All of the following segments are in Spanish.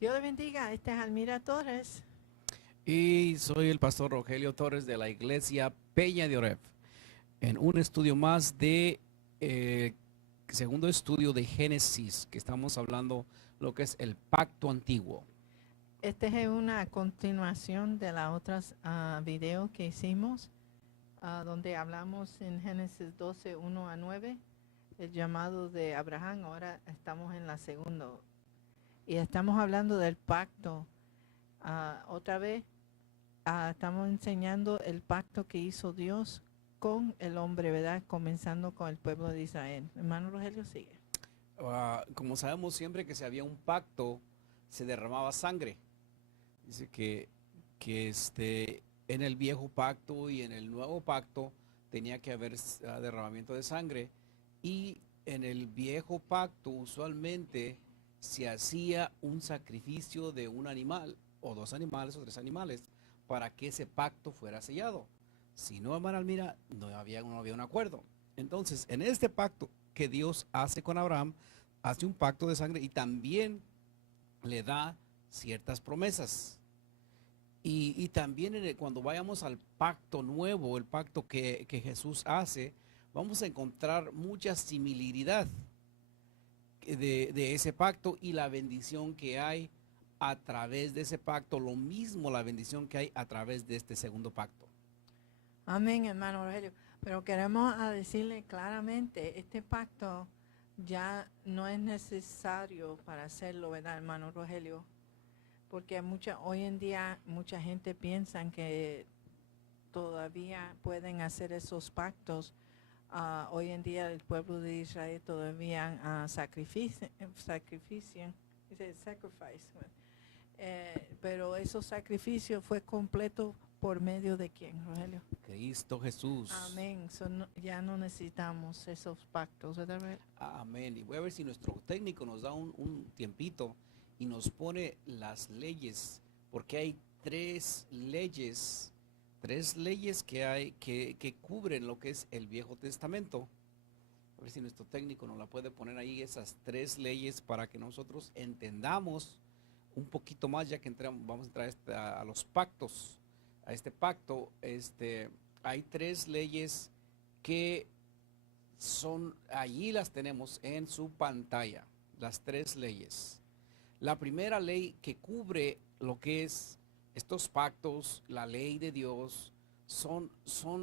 Dios le bendiga, este es Almira Torres. Y soy el pastor Rogelio Torres de la iglesia Peña de Oreb, en un estudio más de segundo estudio de Génesis, que estamos hablando lo que es el pacto antiguo. Este es una continuación de la otras video que hicimos, donde hablamos en Génesis 12, 1 a 9, el llamado de Abraham. Ahora estamos en la segunda. Y estamos hablando del pacto. Otra vez, estamos enseñando el pacto que hizo Dios con el hombre, ¿verdad? Comenzando con el pueblo de Israel. Hermano Rogelio, sigue. Como sabemos, siempre que se había un pacto, se derramaba sangre. Dice que en el viejo pacto y en el nuevo pacto tenía que haber derramamiento de sangre. Y en el viejo pacto usualmente se hacía un sacrificio de un animal, o dos animales, o tres animales, para que ese pacto fuera sellado. Si no, hermana Almira, no había un acuerdo. Entonces, en este pacto que Dios hace con Abraham, hace un pacto de sangre y también le da ciertas promesas. Y también cuando vayamos al pacto nuevo, el pacto que Jesús hace, vamos a encontrar mucha similitud de ese pacto y la bendición que hay a través de ese pacto, lo mismo la bendición que hay a través de este segundo pacto. Amén, hermano Rogelio. Pero queremos decirle claramente, este pacto ya no es necesario para hacerlo, ¿verdad, hermano Rogelio? Porque hoy en día mucha gente piensa que todavía pueden hacer esos pactos. Hoy en día el pueblo de Israel todavía sacrifican, pero esos sacrificios fue completo por medio de quién, Rogelio. Cristo Jesús. Amén. Ya no necesitamos esos pactos, ¿verdad? Amén. Y voy a ver si nuestro técnico nos da un tiempito y nos pone las leyes, porque hay tres leyes que hay que cubren lo que es el Viejo Testamento. A ver si nuestro técnico nos la puede poner ahí, esas tres leyes, para que nosotros entendamos un poquito más, ya que vamos a entrar a los pactos, a este pacto. Hay tres leyes que son, allí las tenemos en su pantalla, las tres leyes. La primera ley que cubre lo que es estos pactos, la ley de Dios, son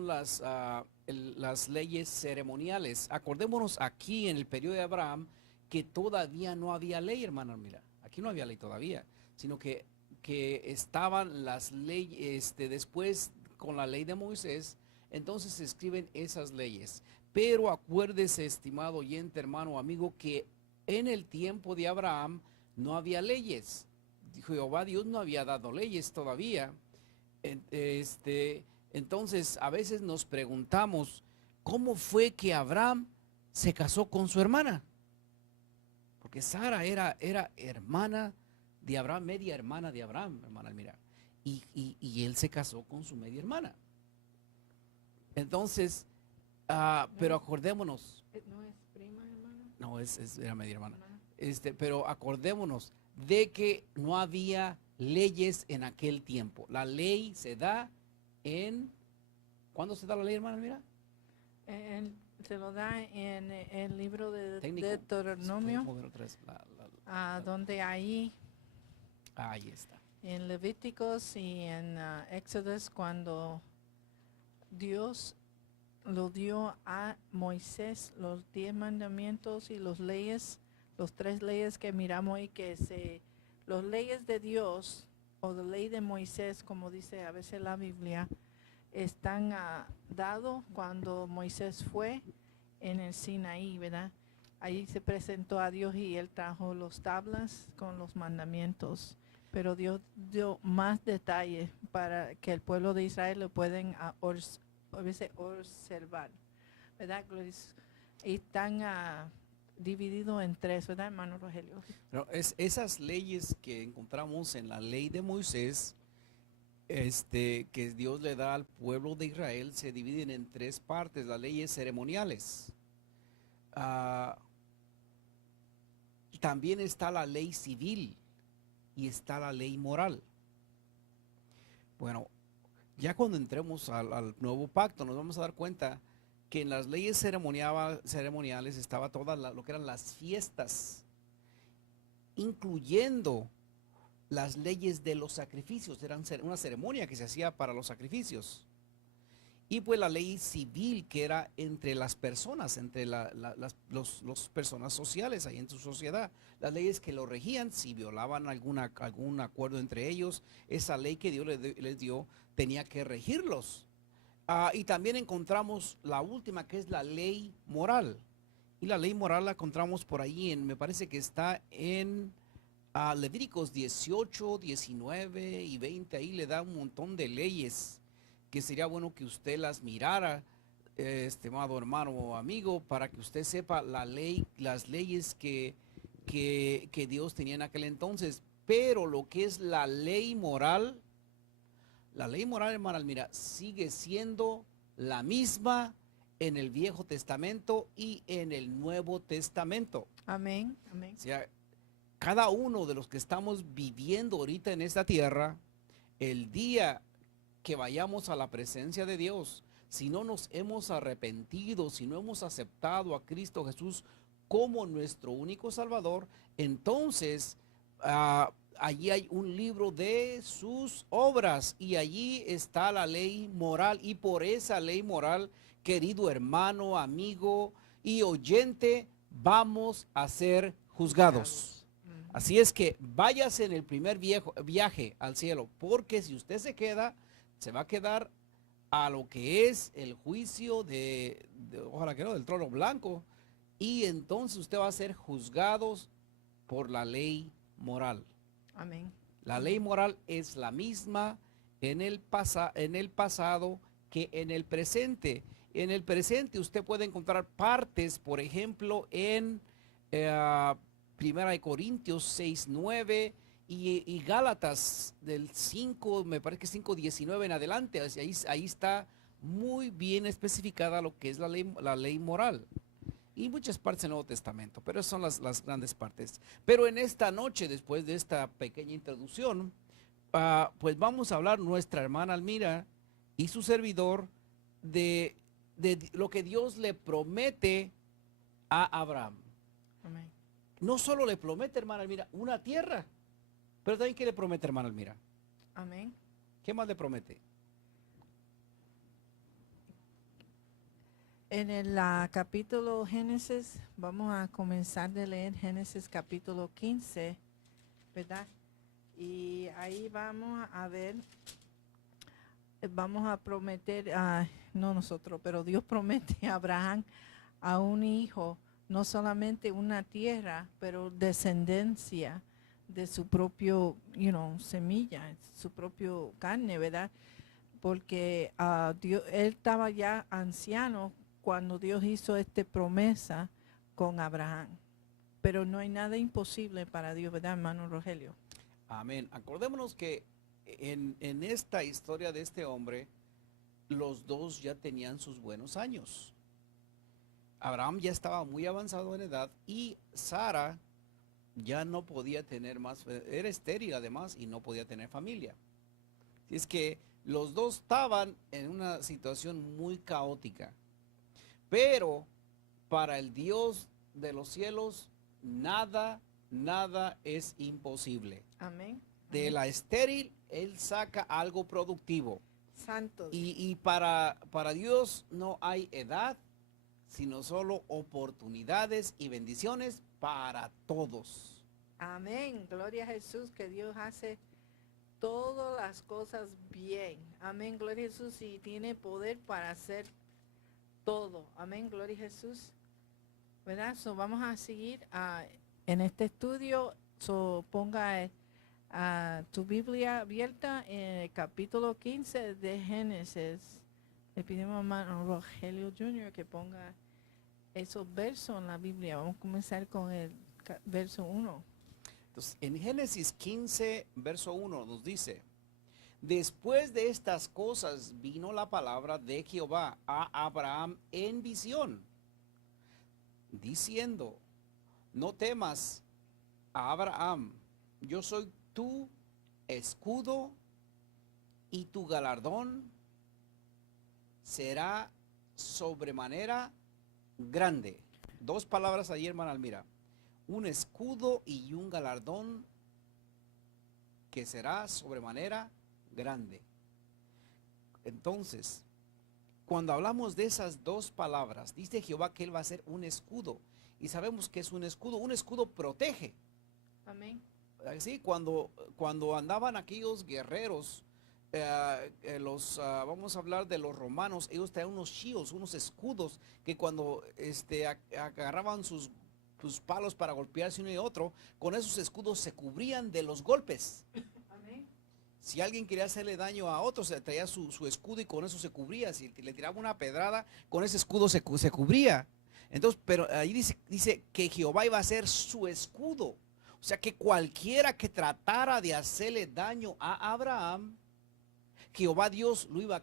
las leyes ceremoniales. Acordémonos aquí en el periodo de Abraham que todavía no había ley, hermano. Mira, aquí no había ley todavía, sino que estaban las leyes, después con la ley de Moisés, entonces se escriben esas leyes. Pero acuérdese, estimado oyente, hermano, amigo, que en el tiempo de Abraham no había leyes. Jehová Dios no había dado leyes todavía. Entonces, a veces nos preguntamos, ¿cómo fue que Abraham se casó con su hermana? Porque Sara era hermana de Abraham, media hermana de Abraham, hermana Almira. Y él se casó con su media hermana. Entonces, pero acordémonos. ¿No es prima, hermano? No, era media hermana. Pero acordémonos de que no había leyes en aquel tiempo. La ley se da ¿cuándo se da la ley, hermana? Mira. Se lo da en el libro de Deuteronomio, donde ahí está. en Levíticos y en Éxodos, cuando Dios lo dio a Moisés los 10 mandamientos y los tres leyes que miramos ahí, los leyes de Dios o la ley de Moisés, como dice a veces la Biblia, están dados cuando Moisés fue en el Sinaí, ¿verdad? Ahí se presentó a Dios y él trajo los tablas con los mandamientos, pero Dios dio más detalles para que el pueblo de Israel lo pueden observar, ¿verdad? Y están divididos en tres, ¿verdad, hermano Rogelio? No, esas leyes que encontramos en la ley de Moisés, que Dios le da al pueblo de Israel, se dividen en tres partes: las leyes ceremoniales. También está la ley civil, y está la ley moral. Bueno, ya cuando entremos al nuevo pacto nos vamos a dar cuenta que en las leyes ceremoniales estaba lo que eran las fiestas, incluyendo las leyes de los sacrificios. Eran una ceremonia que se hacía para los sacrificios. Y pues la ley civil, que era entre las personas, entre los personas sociales ahí en su sociedad. Las leyes que lo regían, si violaban algún acuerdo entre ellos, esa ley que Dios les dio tenía que regirlos. Y también encontramos la última, que es la ley moral. Y la ley moral la encontramos por ahí, me parece que está en Levíticos 18, 19 y 20. Ahí le da un montón de leyes que sería bueno que usted las mirara, estimado hermano o amigo, para que usted sepa las leyes que Dios tenía en aquel entonces. Pero lo que es la ley moral, hermana, mira, sigue siendo la misma en el Viejo Testamento y en el Nuevo Testamento. Amén. Amén. O sea, cada uno de los que estamos viviendo ahorita en esta tierra, el día que vayamos a la presencia de Dios, si no nos hemos arrepentido, si no hemos aceptado a Cristo Jesús como nuestro único Salvador, entonces allí hay un libro de sus obras y allí está la ley moral. Y por esa ley moral, querido hermano, amigo y oyente, vamos a ser juzgados. Así es que váyase en el primer viaje al cielo, porque si usted se queda, se va a quedar a lo que es el juicio ojalá que no, del trono blanco, y entonces usted va a ser juzgado por la ley moral. Amén. La ley moral es la misma en el pasado que en el presente. En el presente usted puede encontrar partes, por ejemplo, en 1 Corintios 6, 9 y Gálatas del 5, me parece que 5:19 en adelante. Ahí está muy bien especificada lo que es la ley moral. Y muchas partes del Nuevo Testamento, pero esas son las grandes partes. Pero en esta noche, después de esta pequeña introducción, pues vamos a hablar nuestra hermana Almira y su servidor de lo que Dios le promete a Abraham. Amén. No solo le promete, hermana Almira, una tierra, pero también ¿qué le promete, hermana Almira? Amén. ¿Qué más le promete? En el capítulo Génesis, vamos a comenzar de leer Génesis capítulo 15, ¿verdad? Y ahí vamos a ver, vamos a prometer, no nosotros, pero Dios promete a Abraham a un hijo, no solamente una tierra, pero descendencia de su propio, semilla, su propio carne, ¿verdad? Porque Dios, él estaba ya anciano cuando Dios hizo esta promesa con Abraham. Pero no hay nada imposible para Dios, ¿verdad, hermano Rogelio? Amén. Acordémonos que en esta historia de este hombre, los dos ya tenían sus buenos años. Abraham ya estaba muy avanzado en edad y Sara ya no podía tener más, era estéril además y no podía tener familia. Así es que los dos estaban en una situación muy caótica. Pero para el Dios de los cielos, nada es imposible. Amén. De la estéril, Él saca algo productivo. Santo. Y para Dios no hay edad, sino solo oportunidades y bendiciones para todos. Amén. Gloria a Jesús, que Dios hace todas las cosas bien. Amén. Gloria a Jesús, y tiene poder para hacer todo. Amén. Gloria a Jesús. ¿Verdad? So, vamos a seguir en este estudio. So, ponga tu Biblia abierta en el capítulo 15 de Génesis. Le pedimos a hermano Rogelio Jr. que ponga esos versos en la Biblia. Vamos a comenzar con el verso 1. Entonces, en Génesis 15, verso 1 nos dice: después de estas cosas vino la palabra de Jehová a Abraham en visión, diciendo: no temas, Abraham, yo soy tu escudo y tu galardón será sobremanera grande. Dos palabras ahí, hermana Almira. Un escudo y un galardón que será sobremanera grande. Entonces, cuando hablamos de esas dos palabras, dice Jehová que Él va a ser un escudo. Y sabemos que es un escudo protege. Amén. Sí, cuando andaban aquellos guerreros, vamos a hablar de los romanos, ellos traían unos shields, unos escudos, que cuando agarraban sus palos para golpearse uno y otro, con esos escudos se cubrían de los golpes. Amén. Si alguien quería hacerle daño a otro, se traía su escudo y con eso se cubría. Si le tiraba una pedrada, con ese escudo se cubría. Entonces, pero ahí dice que Jehová iba a ser su escudo. O sea que cualquiera que tratara de hacerle daño a Abraham, Jehová Dios lo iba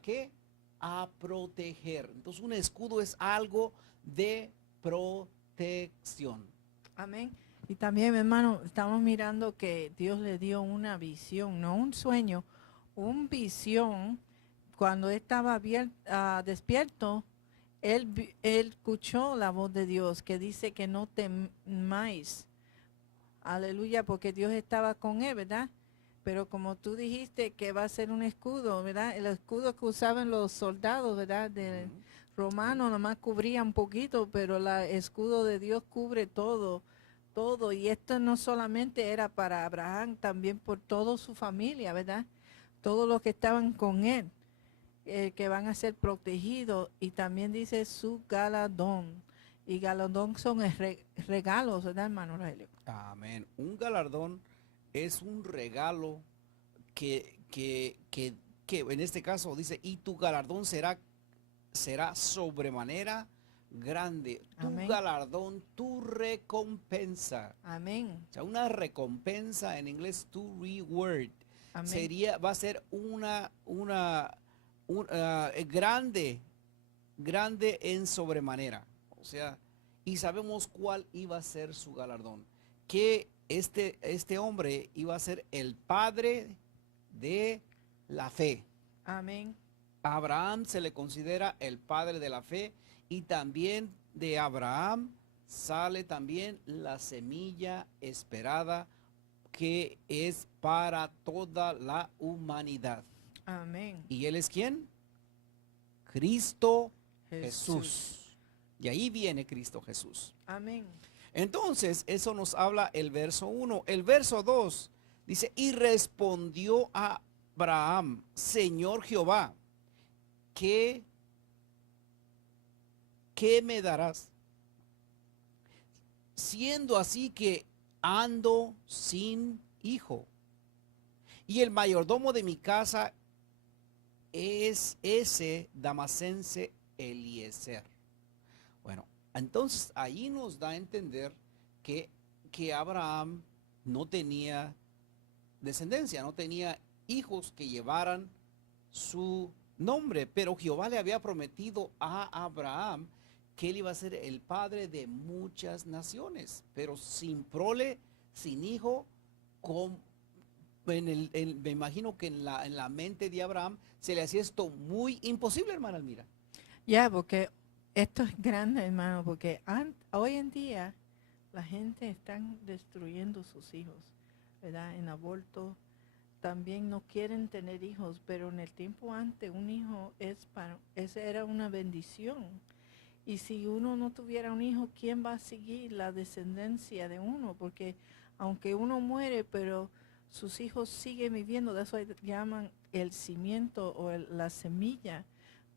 a proteger. Entonces un escudo es algo de protección. Amén. Y también, mi hermano, estamos mirando que Dios le dio una visión, no un sueño, una visión. Cuando él estaba despierto, él escuchó la voz de Dios que dice que no temáis. Aleluya, porque Dios estaba con él, ¿verdad? Pero como tú dijiste que va a ser un escudo, ¿verdad? El escudo que usaban los soldados, ¿verdad? De romano nomás cubría un poquito, pero el escudo de Dios cubre todo. Y esto no solamente era para Abraham, también por toda su familia, ¿verdad? Todos los que estaban con él, que van a ser protegidos. Y también dice su galardón. Y galardón son regalos, ¿verdad, hermano Rogelio? Amén. Un galardón es un regalo que en este caso dice, y tu galardón será sobremanera grande. Tu Amén. galardón, tu recompensa. Amén. O sea, una recompensa en inglés, tu reward. Amén. Va a ser grande en sobremanera. O sea, y sabemos cuál iba a ser su galardón. Que este hombre iba a ser el padre de la fe. Amén. A Abraham se le considera el padre de la fe y también de Abraham sale también la semilla esperada que es para toda la humanidad. Amén. ¿Y él es quién? Cristo Jesús. Y ahí viene Cristo Jesús. Amén. Entonces, eso nos habla el verso 1. El verso 2 dice, y respondió a Abraham, Señor Jehová, ¿qué me darás? Siendo así que ando sin hijo, y el mayordomo de mi casa es ese damasense Eliezer. Bueno, entonces ahí nos da a entender que Abraham no tenía descendencia, no tenía hijos que llevaran su nombre, pero Jehová le había prometido a Abraham que él iba a ser el padre de muchas naciones, pero sin prole, sin hijo, me imagino que en la mente de Abraham se le hacía esto muy imposible, hermana Almira. Ya, porque esto es grande, hermano, porque hoy en día la gente está destruyendo sus hijos, ¿verdad? En aborto, también no quieren tener hijos, pero en el tiempo antes un hijo esa era una bendición. Y si uno no tuviera un hijo, ¿quién va a seguir la descendencia de uno? Porque aunque uno muere, pero sus hijos siguen viviendo, de eso llaman el cimiento o la semilla.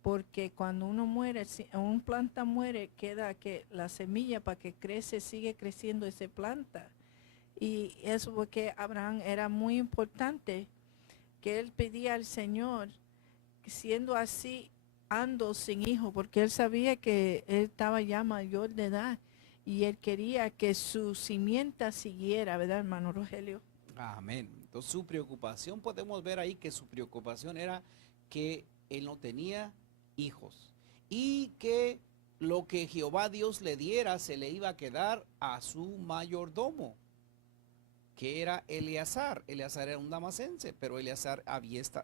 Porque cuando uno muere, si una planta muere, queda que la semilla para que crece, sigue creciendo esa planta. Y eso porque Abraham era muy importante, que él pedía al Señor, siendo así, ando sin hijo, porque él sabía que él estaba ya mayor de edad y él quería que su simiente siguiera, ¿verdad, hermano Rogelio? Amén. Entonces su preocupación, podemos ver ahí que su preocupación era que él no tenía hijos y que lo que Jehová Dios le diera se le iba a quedar a su mayordomo. que era Eleazar. Eleazar era un damasense, pero Eleazar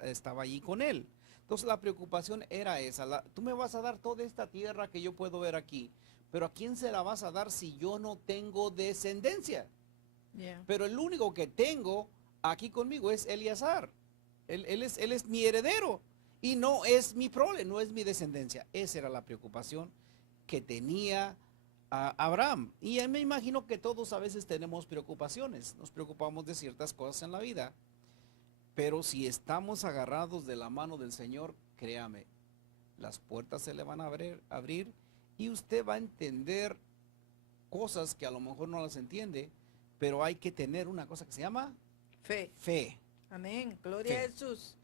estaba allí con él. Entonces la preocupación era esa, tú me vas a dar toda esta tierra que yo puedo ver aquí, pero ¿a quién se la vas a dar si yo no tengo descendencia? Yeah. Pero el único que tengo aquí conmigo es Eleazar. Él es mi heredero y no es mi prole, no es mi descendencia. Esa era la preocupación que tenía Abraham. Y me imagino que todos a veces tenemos preocupaciones, nos preocupamos de ciertas cosas en la vida. Pero si estamos agarrados de la mano del Señor, créame, las puertas se le van a abrir y usted va a entender cosas que a lo mejor no las entiende, pero hay que tener una cosa que se llama Fe. fe. Amén. Gloria Fe. a Jesús.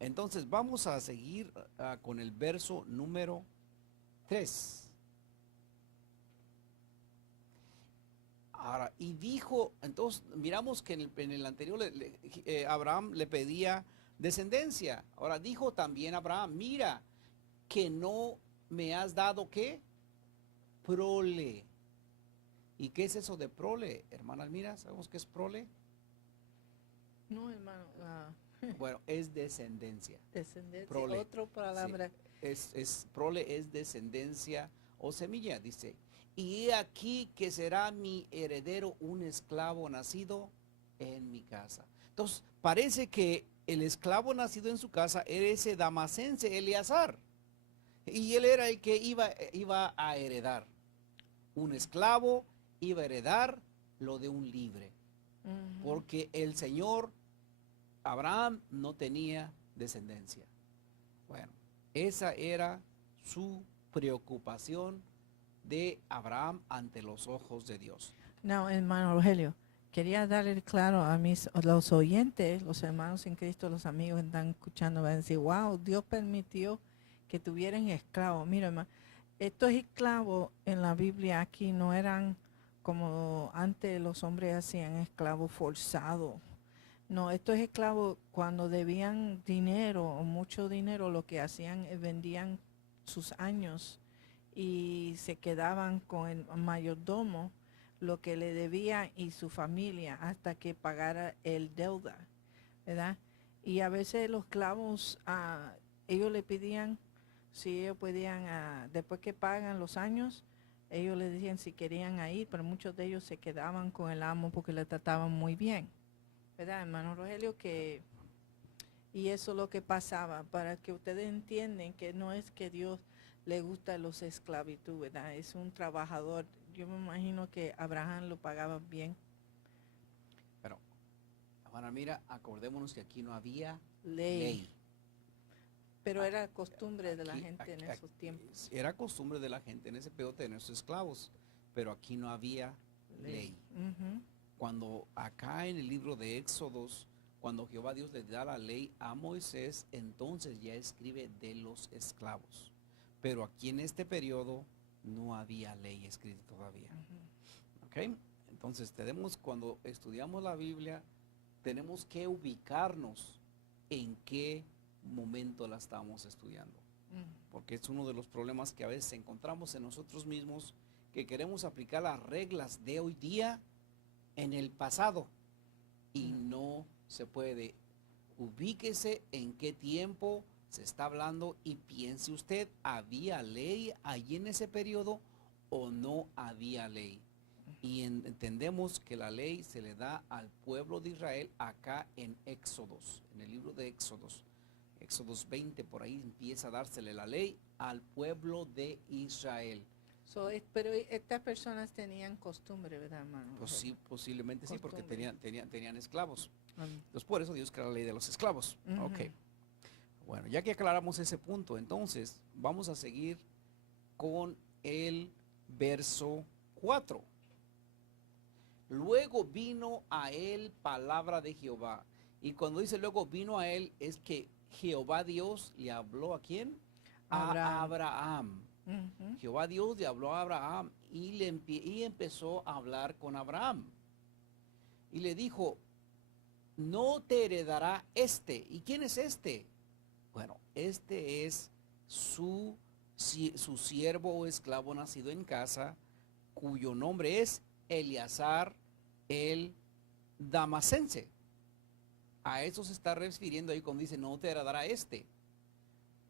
Entonces vamos a seguir con el verso número 3. Ahora, y dijo, entonces miramos que en el anterior Abraham le pedía descendencia. Ahora dijo también Abraham, mira, que no me has dado ¿qué? Prole. ¿Y qué es eso de prole, hermana Almira? ¿Sabemos qué es prole? No, hermano. Bueno, es descendencia. Descendencia. Prole. Otra palabra. Sí, prole es descendencia o semilla, dice. Y he aquí que será mi heredero un esclavo nacido en mi casa. Entonces, parece que el esclavo nacido en su casa era ese damasense, Eleazar. Y él era el que iba a heredar. Un esclavo iba a heredar lo de un libre. Porque el Señor, Abraham, no tenía descendencia. Bueno, esa era su preocupación de Abraham ante los ojos de Dios. No, hermano Rogelio, quería darle claro a los oyentes, los hermanos en Cristo, los amigos que están escuchando, van a decir, wow, Dios permitió que tuvieran esclavos. Mira, hermano, estos esclavos en la Biblia aquí no eran como antes los hombres hacían esclavos forzados. No, estos esclavos cuando debían dinero o mucho dinero, lo que hacían es vendían sus años y se quedaban con el mayordomo lo que le debía y su familia hasta que pagara el deuda, ¿verdad? Y a veces los esclavos, ellos le pedían, si ellos podían, después que pagan los años, ellos le decían si querían ir, pero muchos de ellos se quedaban con el amo porque le trataban muy bien, ¿verdad, hermano Rogelio? Y eso es lo que pasaba, para que ustedes entiendan que no es que Dios le gusta los esclavitud, ¿verdad? Es un trabajador. Yo me imagino que Abraham lo pagaba bien. Pero, hermana, mira, acordémonos que aquí no había Ley. ley. Pero era costumbre de la Aquí- gente en aquí- esos tiempos. Era costumbre de la gente en ese periodo tener sus esclavos, pero aquí no había ley. Ujú. Cuando acá en el libro de Éxodos, cuando Jehová Dios le da la ley a Moisés, entonces ya escribe de los esclavos. Pero aquí en este periodo no había ley escrita todavía. ¿Ok? Entonces cuando estudiamos la Biblia, tenemos que ubicarnos en qué momento la estamos estudiando. Porque es uno de los problemas que a veces encontramos en nosotros mismos, que queremos aplicar las reglas de hoy día en el pasado y no se puede. Ubíquese en qué tiempo se está hablando y piense usted, ¿había ley allí en ese periodo o no había ley? Y entendemos que la ley se le da al pueblo de Israel acá en Éxodos, en el libro de Éxodos. Éxodos 20, por ahí empieza a dársele la ley al pueblo de Israel. Pero estas personas tenían costumbre, ¿verdad, hermano? Pues sí, posiblemente sí, porque Costumbre. tenían esclavos. Amén. Entonces por eso Dios creó la ley de los esclavos. Ujú. Ok. Bueno, ya que aclaramos ese punto, entonces vamos a seguir con el verso 4. Luego vino a él palabra de Jehová. Y cuando dice luego vino a él, es que Jehová Dios le habló ¿a quién? A Abraham. Ujú. Jehová Dios le habló a Abraham y empezó a hablar con Abraham. Y le dijo, no te heredará este. ¿Y quién es este? Bueno, este es su siervo o esclavo nacido en casa, cuyo nombre es Eleazar el Damasense. A eso se está refiriendo ahí cuando dice, no te heredará ese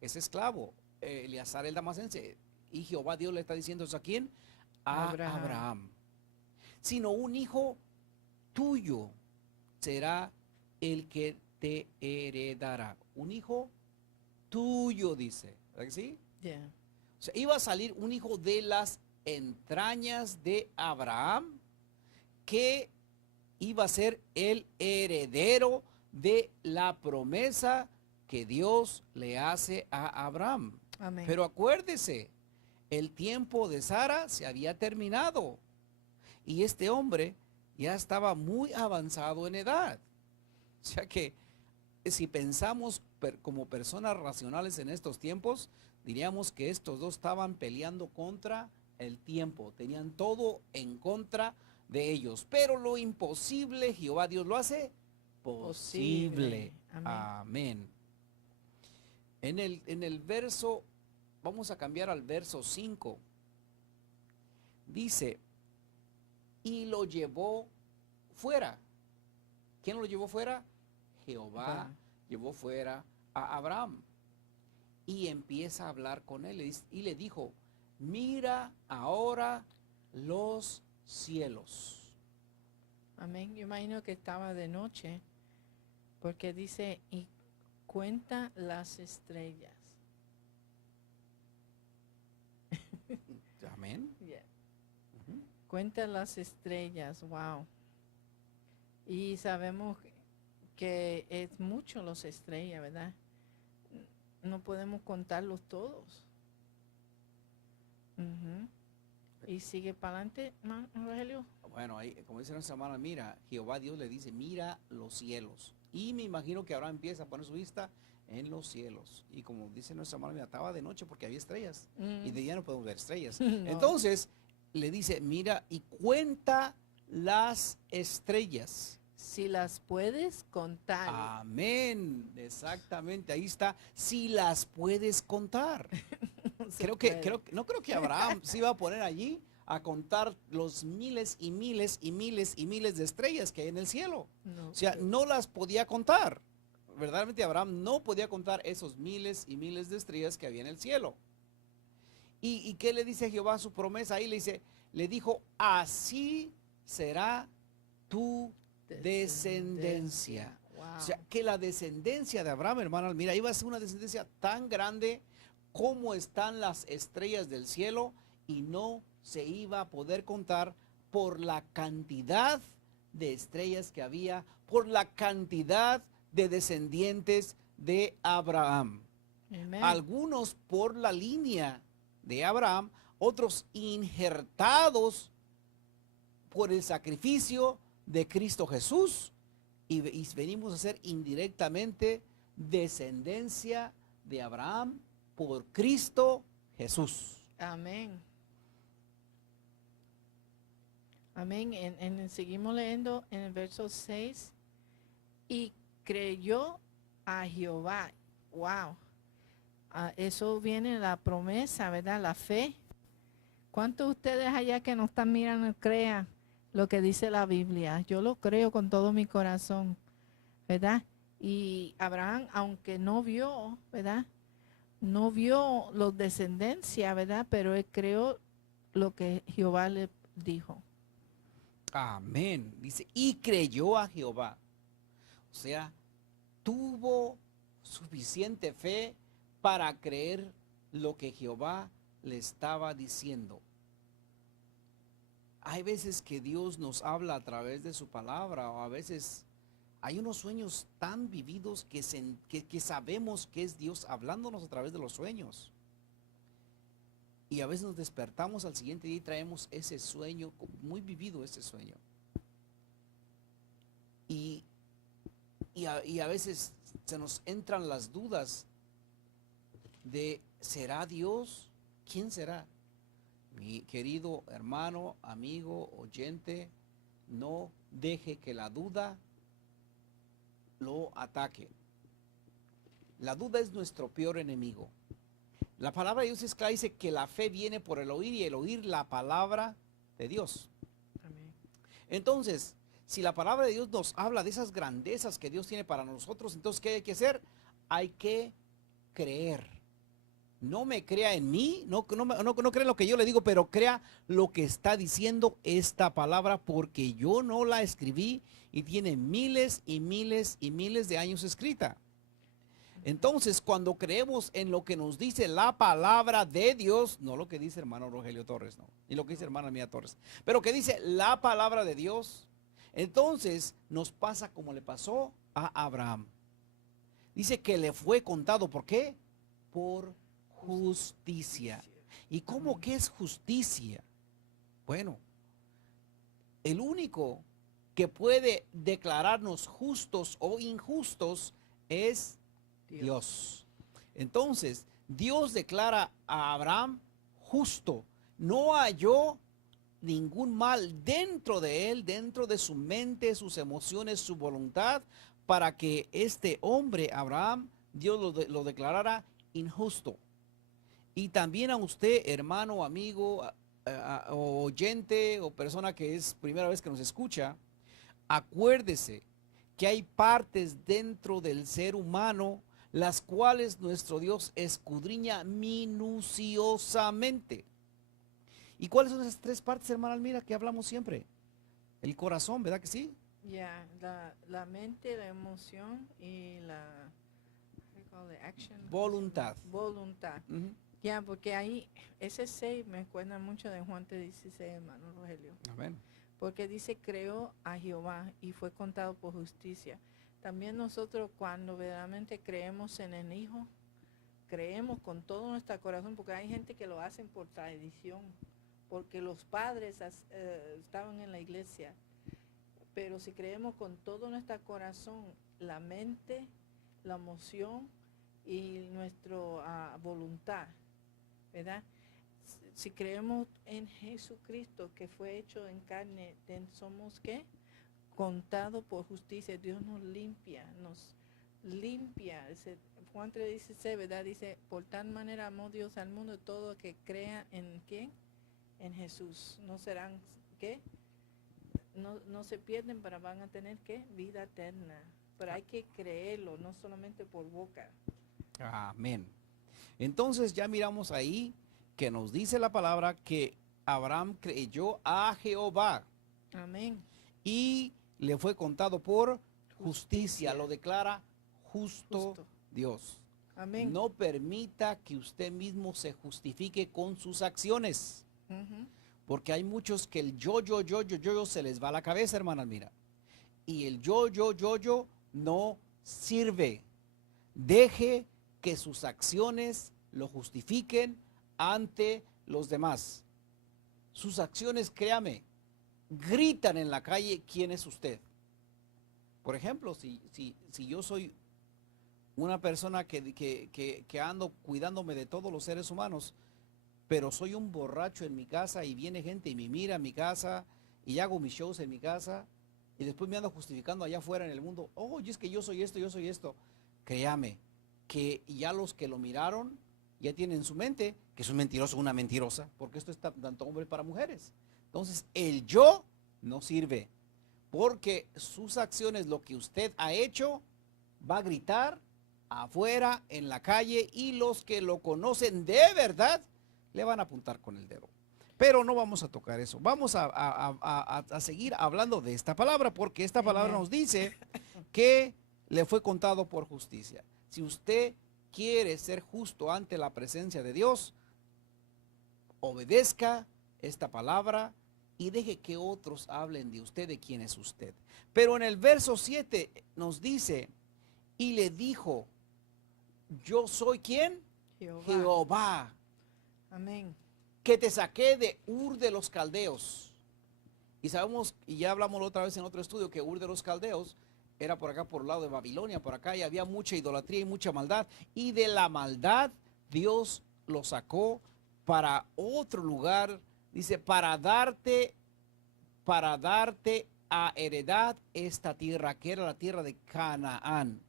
esclavo, Eleazar el Damasense. Y Jehová Dios le está diciendo eso a quién? A Abraham. Sino un hijo tuyo será el que te heredará. Un hijo tuyo, dice. ¿Verdad que sí? Yeah. O sea, iba a salir un hijo de las entrañas de Abraham que iba a ser el heredero de la promesa que Dios le hace a Abraham. Amén. Pero acuérdese, el tiempo de Sara se había terminado y este hombre ya estaba muy avanzado en edad. O sea que si pensamos como personas racionales en estos tiempos, diríamos que estos dos estaban peleando contra el tiempo, tenían todo en contra de ellos, pero lo imposible Jehová Dios lo hace posible. Amén. En el verso, vamos a cambiar al verso 5. Dice, y lo llevó fuera. ¿Quién lo llevó fuera? Jehová llevó fuera a Abraham. Y empieza a hablar con él y le dijo, mira ahora los cielos. Amén. Yo imagino que estaba de noche, porque dice, y cuenta las estrellas. Amén. Yeah. Cuenta las estrellas, wow. Y sabemos que es mucho las estrellas, ¿verdad? No podemos contarlos todos. Y sigue para adelante, Rogelio. Bueno, ahí, como dice nuestra hermana, mira, Jehová Dios le dice, mira los cielos. Y me imagino que ahora empieza a poner su vista en los cielos. Y como dice nuestra hermana, mira, estaba de noche porque había estrellas. Y de día no podemos ver estrellas. No. Entonces, le dice, mira y cuenta las estrellas. Si las puedes contar. Amén, exactamente, ahí está, si las puedes contar. No creo que Abraham se iba a poner allí a contar los miles y miles y miles y miles de estrellas que hay en el cielo. No, o sea, no las podía contar. Verdaderamente Abraham no podía contar esos miles y miles de estrellas que había en el cielo. ¿Y qué le dice Jehová su promesa? Ahí le dijo, así será tu descendencia. Wow. O sea, que la descendencia de Abraham, hermano, mira, iba a ser una descendencia tan grande como están las estrellas del cielo y no se iba a poder contar por la cantidad de estrellas que había, por la cantidad de descendientes de Abraham. Amen. Algunos por la línea de Abraham, otros injertados por el sacrificio de Cristo Jesús y venimos a ser indirectamente descendencia de Abraham por Cristo Jesús. Amén. Amén. Seguimos leyendo en el verso 6. Y creyó a Jehová. Wow. Eso viene la promesa, ¿verdad? La fe. ¿Cuántos de ustedes allá que no están mirando crean lo que dice la Biblia? Yo lo creo con todo mi corazón, ¿verdad? Y Abraham, aunque no vio, ¿verdad? No vio los descendencia, ¿verdad? Pero él creó lo que Jehová le dijo. Amén. Dice, y creyó a Jehová. O sea, tuvo suficiente fe para creer lo que Jehová le estaba diciendo. Hay veces que Dios nos habla a través de su palabra, o a veces hay unos sueños tan vividos que sabemos que es Dios hablándonos a través de los sueños. Y a veces nos despertamos al siguiente día y traemos ese sueño, muy vivido ese sueño. Y a veces se nos entran las dudas de, ¿será Dios? ¿Quién será? Mi querido hermano, amigo, oyente, no deje que la duda lo ataque. La duda es nuestro peor enemigo. La palabra de Dios es clara, dice que la fe viene por el oír y el oír la palabra de Dios. Amén. Entonces, si la palabra de Dios nos habla de esas grandezas que Dios tiene para nosotros, entonces, ¿qué hay que hacer? Hay que creer. No me crea en mí, no crea en lo que yo le digo, pero crea lo que está diciendo esta palabra, porque yo no la escribí y tiene miles y miles y miles de años escrita. Entonces, cuando creemos en lo que nos dice la palabra de Dios, no lo que dice hermano Rogelio Torres, no, ni lo que dice hermana Mía Torres, pero que dice la palabra de Dios, entonces nos pasa como le pasó a Abraham. Dice que le fue contado, ¿por qué? Por justicia. ¿Y cómo que es justicia? Bueno, el único que puede declararnos justos o injustos es Dios. Entonces, Dios declara a Abraham justo. No halló ningún mal dentro de él, dentro de su mente, sus emociones, su voluntad, para que este hombre, Abraham, Dios lo declarara injusto. Y también a usted, hermano, amigo, o oyente, o persona que es primera vez que nos escucha, acuérdese que hay partes dentro del ser humano las cuales nuestro Dios escudriña minuciosamente. ¿Y cuáles son esas tres partes, hermana Almira, que hablamos siempre? El corazón, ¿verdad que sí? Ya, la mente, la emoción y la voluntad. Voluntad. Ya, porque ahí, ese 6 me acuerda mucho de Juan 3:16, hermano Rogelio. Amén. Porque dice, creó a Jehová y fue contado por justicia. También nosotros cuando verdaderamente creemos en el Hijo, creemos con todo nuestro corazón, porque hay gente que lo hacen por tradición, porque los padres estaban en la iglesia. Pero si creemos con todo nuestro corazón, la mente, la emoción y nuestra voluntad, ¿verdad? Si creemos en Jesucristo que fue hecho en carne, somos ¿qué? Contado por justicia. Dios nos limpia. Juan 3:16, ¿verdad? Dice, por tal manera amó Dios al mundo, todo que crea en ¿quién? En Jesús. No serán, ¿qué? No se pierden, pero van a tener ¿qué? Vida eterna. Pero hay que creerlo, no solamente por boca. Amén. Entonces ya miramos ahí que nos dice la palabra que Abraham creyó a Jehová. Amén. Y le fue contado por justicia. Lo declara justo Dios. Amén. No permita que usted mismo se justifique con sus acciones. Porque hay muchos que el yo se les va a la cabeza, hermanas, mira. Y el yo no sirve. Deje que sus acciones lo justifiquen ante los demás. Sus acciones, créame, gritan en la calle quién es usted. Por ejemplo, si yo soy una persona que ando cuidándome de todos los seres humanos, pero soy un borracho en mi casa y viene gente y me mira en mi casa y hago mis shows en mi casa y después me ando justificando allá afuera en el mundo, oh, es que yo soy esto. Créame, que ya los que lo miraron ya tienen en su mente que es un mentiroso o una mentirosa, porque esto está tanto hombres para mujeres. Entonces, el yo no sirve, porque sus acciones, lo que usted ha hecho, va a gritar afuera en la calle y los que lo conocen de verdad le van a apuntar con el dedo. Pero no vamos a tocar eso. Vamos a seguir hablando de esta palabra, porque esta palabra nos dice que le fue contado por justicia. Si usted quiere ser justo ante la presencia de Dios, obedezca esta palabra y deje que otros hablen de usted, de quién es usted. Pero en el verso 7 nos dice, y le dijo, yo soy ¿quién? Jehová. Amén. Que te saqué de Ur de los Caldeos. Y sabemos, y ya hablamos la otra vez en otro estudio, que Ur de los Caldeos era por acá, por el lado de Babilonia, por acá, y había mucha idolatría y mucha maldad. Y de la maldad Dios lo sacó para otro lugar, dice, para darte a heredad esta tierra, que era la tierra de Canaán.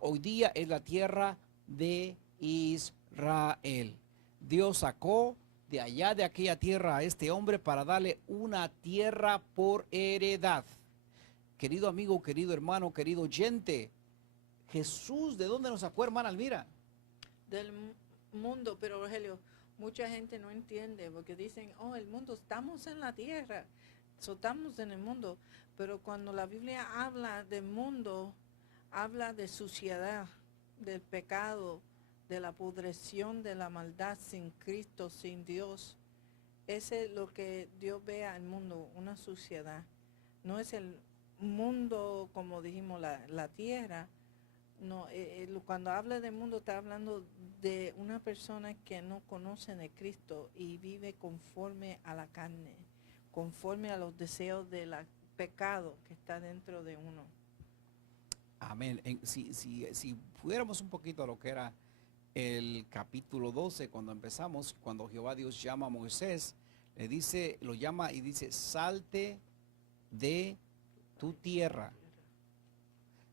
Hoy día es la tierra de Israel. Dios sacó de allá, de aquella tierra, a este hombre para darle una tierra por heredad. querido amigo, querido hermano, querido oyente, Jesús, ¿de dónde nos sacó, hermana Almira? Del mundo, pero Rogelio, mucha gente no entiende porque dicen, oh, el mundo, estamos en la tierra, estamos en el mundo, pero cuando la Biblia habla del mundo, habla de suciedad, del pecado, de la pudrición, de la maldad sin Cristo, sin Dios. Ese es lo que Dios ve al mundo, una suciedad. No es el mundo, como dijimos, la tierra. No, cuando habla del mundo está hablando de una persona que no conoce de Cristo y vive conforme a la carne, conforme a los deseos del pecado que está dentro de uno. Amén. Si fuéramos un poquito a lo que era el capítulo 12, cuando empezamos, cuando Jehová Dios llama a Moisés, le dice, lo llama y dice, salte de tu tierra,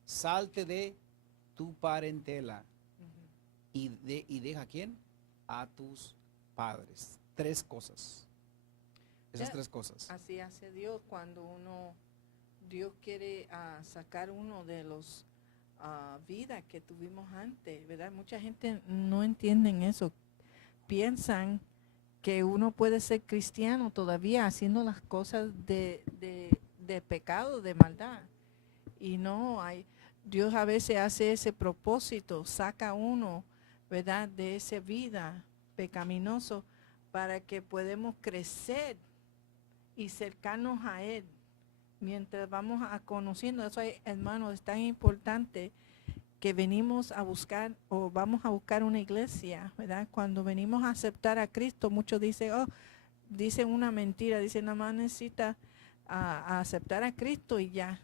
salte de tu parentela y deja ¿a quién? A tus padres. Tres cosas. Esas tres cosas. Así hace Dios cuando Dios quiere sacar uno de los vidas que tuvimos antes, ¿verdad? Mucha gente no entiende eso. Piensan que uno puede ser cristiano todavía haciendo las cosas de pecado, de maldad. Y no, Dios a veces hace ese propósito, saca uno, ¿verdad? De esa vida pecaminoso para que podamos crecer y cercarnos a Él. Mientras vamos conociendo, eso, hermanos, es tan importante que venimos a buscar o vamos a buscar una iglesia, ¿verdad? Cuando venimos a aceptar a Cristo, muchos dicen una mentira, dicen nada más necesita a aceptar a Cristo y ya.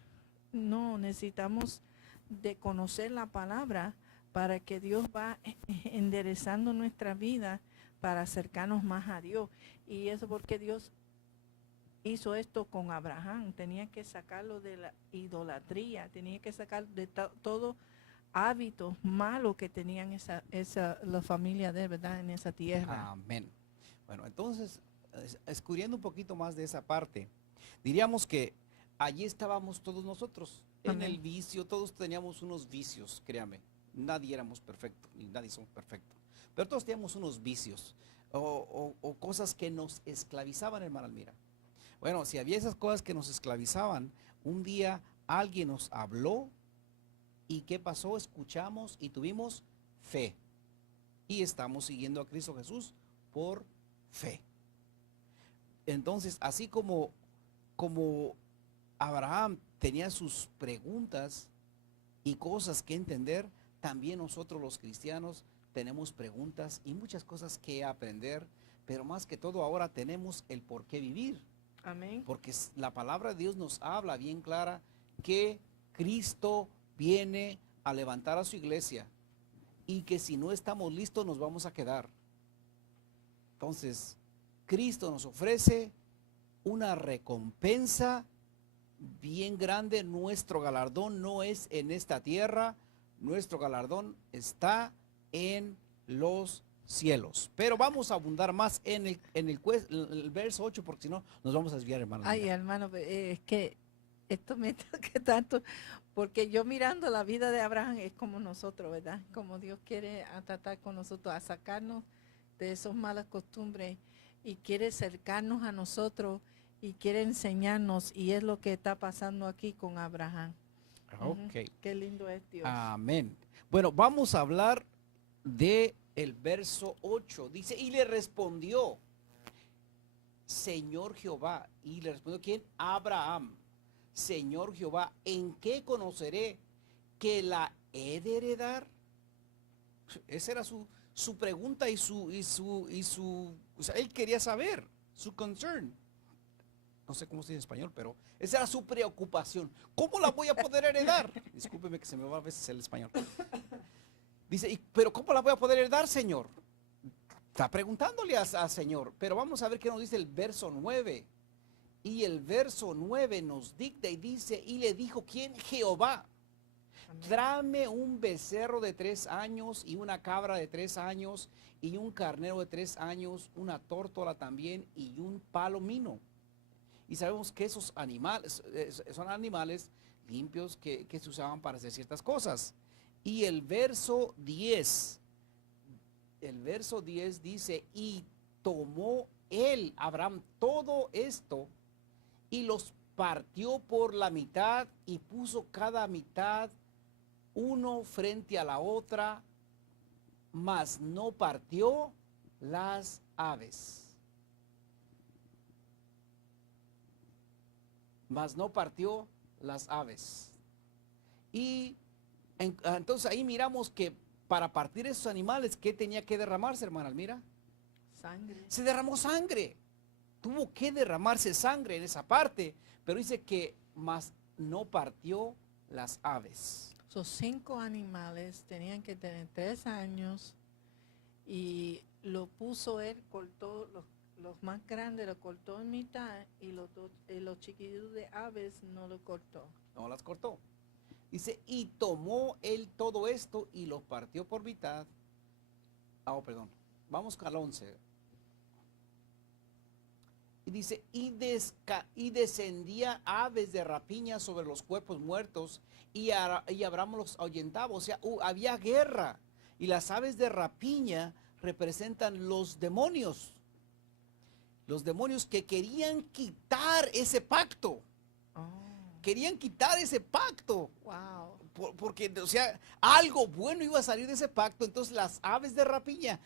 No, necesitamos de conocer la palabra para que Dios va enderezando nuestra vida para acercarnos más a Dios. Y eso porque Dios hizo esto con Abraham, tenía que sacarlo de la idolatría, tenía que sacar de todo hábitos malos que tenían la familia de él, ¿verdad? En esa tierra. Amén. Bueno, entonces, escurriendo un poquito más de esa parte, diríamos que allí estábamos todos nosotros, en el vicio, todos teníamos unos vicios, créame, nadie éramos perfectos, ni nadie somos perfectos, pero todos teníamos unos vicios o cosas que nos esclavizaban, hermana Almira. Bueno, si había esas cosas que nos esclavizaban, un día alguien nos habló y ¿qué pasó? Escuchamos y tuvimos fe. Y estamos siguiendo a Cristo Jesús por fe. Entonces, así como Abraham tenía sus preguntas y cosas que entender, también nosotros los cristianos tenemos preguntas y muchas cosas que aprender, pero más que todo ahora tenemos el por qué vivir. Amén. Porque la palabra de Dios nos habla bien clara que Cristo viene a levantar a su iglesia y que si no estamos listos nos vamos a quedar. Entonces, Cristo nos ofrece una recompensa bien grande. Nuestro galardón no es en esta tierra, nuestro galardón está en los cielos. Pero vamos a abundar más en el verso 8, porque si no nos vamos a desviar, hermano. Ay, hermano, es que esto me toca tanto, porque yo mirando la vida de Abraham es como nosotros, ¿verdad? Como Dios quiere tratar con nosotros, a sacarnos de esas malas costumbres y quiere acercarnos a nosotros y quiere enseñarnos, y es lo que está pasando aquí con Abraham. Ok. Qué lindo es Dios. Amén. Bueno, vamos a hablar de el verso 8. Dice, y le respondió Señor Jehová. Y le respondió, ¿quién? Abraham. Señor Jehová, ¿en qué conoceré que la he de heredar? Esa era su pregunta y o sea, él quería saber, su concern. No sé cómo se dice en español, pero esa era su preocupación. ¿Cómo la voy a poder heredar? Discúlpeme que se me va a veces el español. Dice, pero ¿cómo la voy a poder heredar, Señor? Está preguntándole al Señor. Pero vamos a ver qué nos dice el verso 9. Y el verso 9 nos dicta y dice, y le dijo, ¿quién? Jehová. Tráeme un becerro de 3 años y una cabra de 3 años y un carnero de 3 años, una tórtola también y un palomino. Y sabemos que esos animales son animales limpios que se usaban para hacer ciertas cosas. Y el verso 10 dice, y tomó él, Abraham, todo esto y los partió por la mitad y puso cada mitad uno frente a la otra, mas no partió las aves. Mas no partió las aves. Y entonces ahí miramos que para partir esos animales, ¿qué tenía que derramarse, hermanas? Mira. Sangre. Se derramó sangre. Tuvo que derramarse sangre en esa parte, pero dice que más no partió las aves. Esos 5 animales tenían que tener 3 años y lo puso él, cortó los más grandes, lo cortó en mitad y los chiquitos de aves no lo cortó. No las cortó. Dice, y tomó él todo esto y lo partió por mitad. Perdón. Vamos al 11. Y dice, y descendía aves de rapiña sobre los cuerpos muertos y Abraham los ahuyentaba. O sea, había guerra. Y las aves de rapiña representan los demonios. Los demonios que querían quitar ese pacto. Querían quitar ese pacto. Wow. Porque, o sea, algo bueno iba a salir de ese pacto. Entonces las aves de rapiña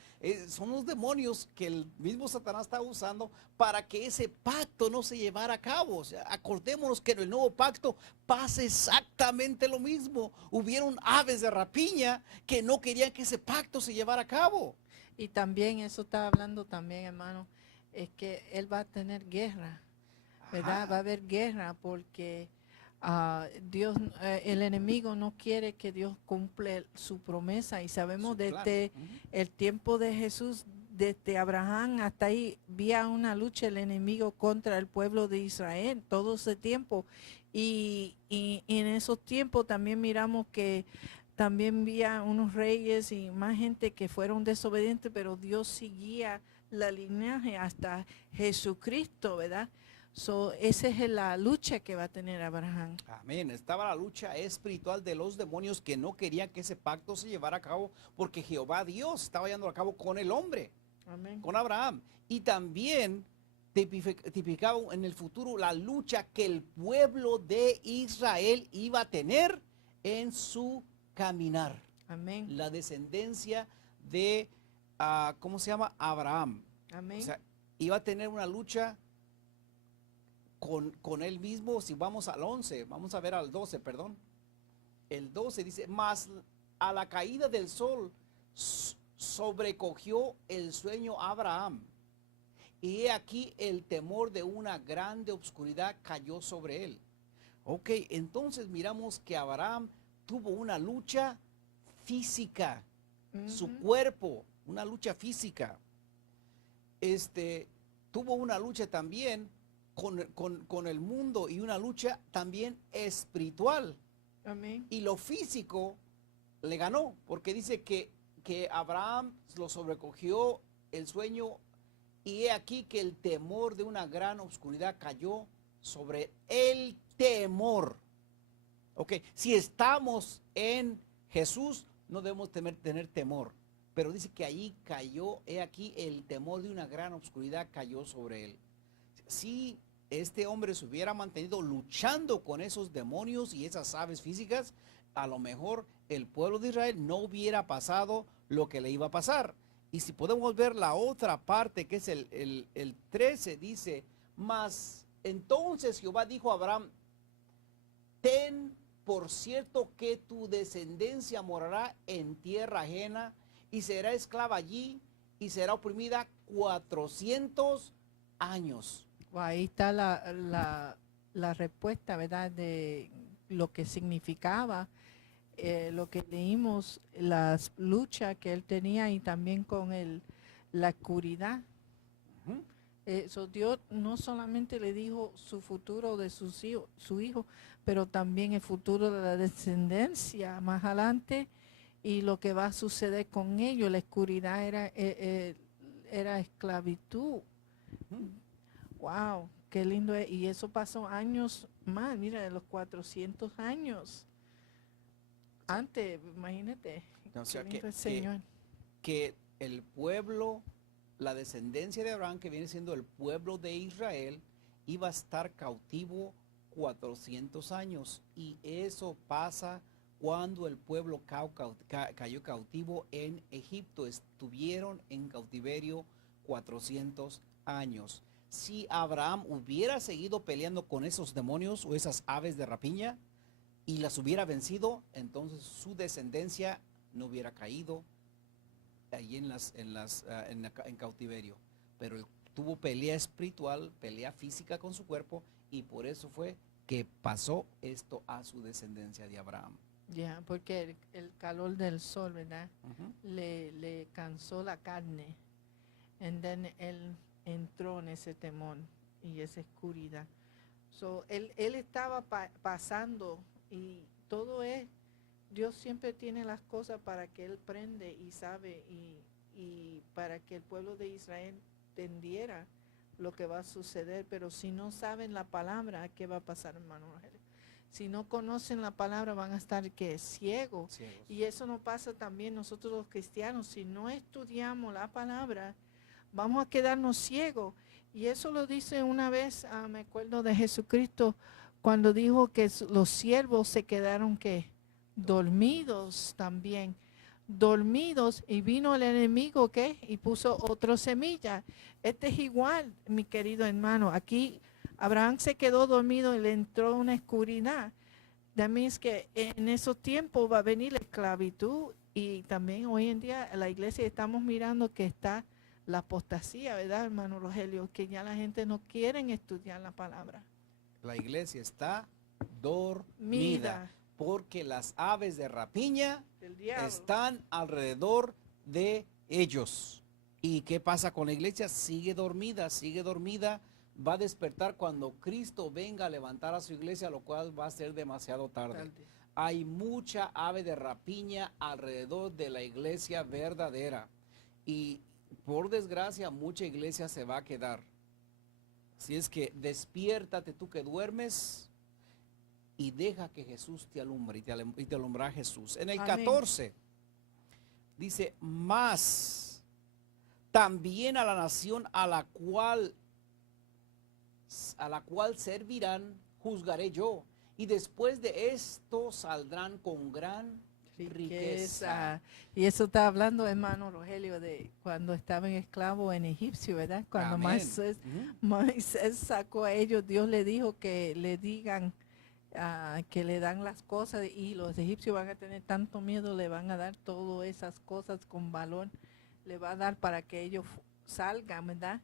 son los demonios que el mismo Satanás está usando para que ese pacto no se llevara a cabo. O sea, acordémonos que en el nuevo pacto pasa exactamente lo mismo. Hubieron aves de rapiña que no querían que ese pacto se llevara a cabo. Y también, eso estaba hablando también, hermano, es que él va a tener guerra, ¿verdad? Ajá. Va a haber guerra porque Dios, el enemigo no quiere que Dios cumple su promesa y sabemos Su plan. desde el tiempo de Jesús, desde Abraham hasta ahí, había una lucha el enemigo contra el pueblo de Israel todo ese tiempo y en esos tiempos también miramos que también había unos reyes y más gente que fueron desobedientes, pero Dios seguía la linaje hasta Jesucristo, ¿verdad? Esa es la lucha que va a tener Abraham. Amén. Estaba la lucha espiritual de los demonios que no querían que ese pacto se llevara a cabo porque Jehová Dios estaba llevando a cabo con el hombre, Amén. con Abraham. Y también tipificaba en el futuro la lucha que el pueblo de Israel iba a tener en su caminar. Amén. La descendencia de, ¿cómo se llama? Abraham. Amén. O sea, iba a tener una lucha con él mismo. Si vamos al 11, vamos a ver al 12, perdón. El 12 dice, mas a la caída del sol sobrecogió el sueño a Abraham. Y he aquí el temor de una grande obscuridad cayó sobre él. Ok, entonces miramos que Abraham tuvo una lucha física. Su cuerpo, una lucha física. Tuvo una lucha también con el mundo y una lucha también espiritual. Amén. Y lo físico le ganó, porque dice que Abraham lo sobrecogió el sueño y he aquí que el temor de una gran oscuridad cayó sobre el temor. Ok, si estamos en Jesús no debemos tener temor, pero dice que allí cayó, he aquí el temor de una gran oscuridad cayó sobre él. Si este hombre se hubiera mantenido luchando con esos demonios y esas aves físicas, a lo mejor el pueblo de Israel no hubiera pasado lo que le iba a pasar. Y si podemos ver la otra parte, que es el 13, dice, mas entonces Jehová dijo a Abraham, ten por cierto que tu descendencia morará en tierra ajena y será esclava allí y será oprimida 400 años. Ahí está la respuesta, ¿verdad? De lo que significaba, lo que leímos, las luchas que él tenía y también con la oscuridad. Dios no solamente le dijo su futuro de su hijo, pero también el futuro de la descendencia más adelante y lo que va a suceder con ellos. La oscuridad era esclavitud. Wow, qué lindo es. Y eso pasó años más, mira, de los 400 años. Antes, imagínate, O sea, qué lindo el Señor. que el pueblo, la descendencia de Abraham, que viene siendo el pueblo de Israel, iba a estar cautivo 400 años. Y eso pasa cuando el pueblo cayó cautivo en Egipto. Estuvieron en cautiverio 400 años. Si Abraham hubiera seguido peleando con esos demonios o esas aves de rapiña y las hubiera vencido, entonces su descendencia no hubiera caído allí en cautiverio. Pero él tuvo pelea espiritual, pelea física con su cuerpo, y por eso fue que pasó esto a su descendencia de Abraham. Ya, porque el calor del sol, ¿verdad? Ujú. Le cansó la carne. And then él entró en ese temor y esa oscuridad. So, él estaba pasando, y todo es, Dios siempre tiene las cosas para que él prende y sabe, y para que el pueblo de Israel entendiera lo que va a suceder. Pero si no saben la palabra, ¿qué va a pasar, hermano Rogelio? Si no conocen la palabra, van a estar ciegos. Ciegos. Y eso nos pasa también nosotros los cristianos. Si no estudiamos la palabra, vamos a quedarnos ciegos. Y eso lo dice una vez, me acuerdo de Jesucristo, cuando dijo que los siervos se quedaron dormidos también. Dormidos, y vino el enemigo y puso otra semilla. Este es igual, mi querido hermano. Aquí Abraham se quedó dormido y le entró una oscuridad. That means que en esos tiempos va a venir la esclavitud, y también hoy en día en la iglesia estamos mirando que está la apostasía, ¿verdad, hermano Rogelio? Que ya la gente no quiere estudiar la palabra. La iglesia está dormida Mida porque las aves de rapiña del diablo. están alrededor de ellos. ¿Y qué pasa con la iglesia? Sigue dormida, va a despertar cuando Cristo venga a levantar a su iglesia, lo cual va a ser demasiado tarde. Hay mucha ave de rapiña alrededor de la iglesia verdadera, y por desgracia mucha iglesia se va a quedar. Así es que despiértate tú que duermes y deja que Jesús te alumbre, y te alumbra Jesús. En el Amén. 14 dice: más también a la nación a la cual servirán juzgaré yo, y después de esto saldrán con gran riqueza. Y eso está hablando, hermano Rogelio, de cuando estaban esclavos en Egipcio, ¿verdad? Cuando Amén. Moisés sacó a ellos, Dios le dijo que le digan, que le dan las cosas, y los egipcios van a tener tanto miedo, le van a dar todas esas cosas con valor, le va a dar para que ellos salgan, ¿verdad?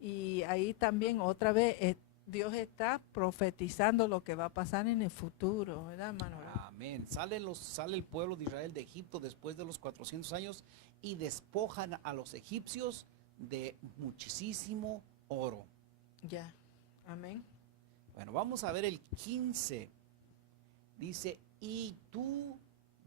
Y ahí también otra vez Dios está profetizando lo que va a pasar en el futuro, ¿verdad, hermano? Amén. Sale el pueblo de Israel de Egipto después de los 400 años y despojan a los egipcios de muchísimo oro. Ya, amén. Bueno, vamos a ver el 15. Dice: y tú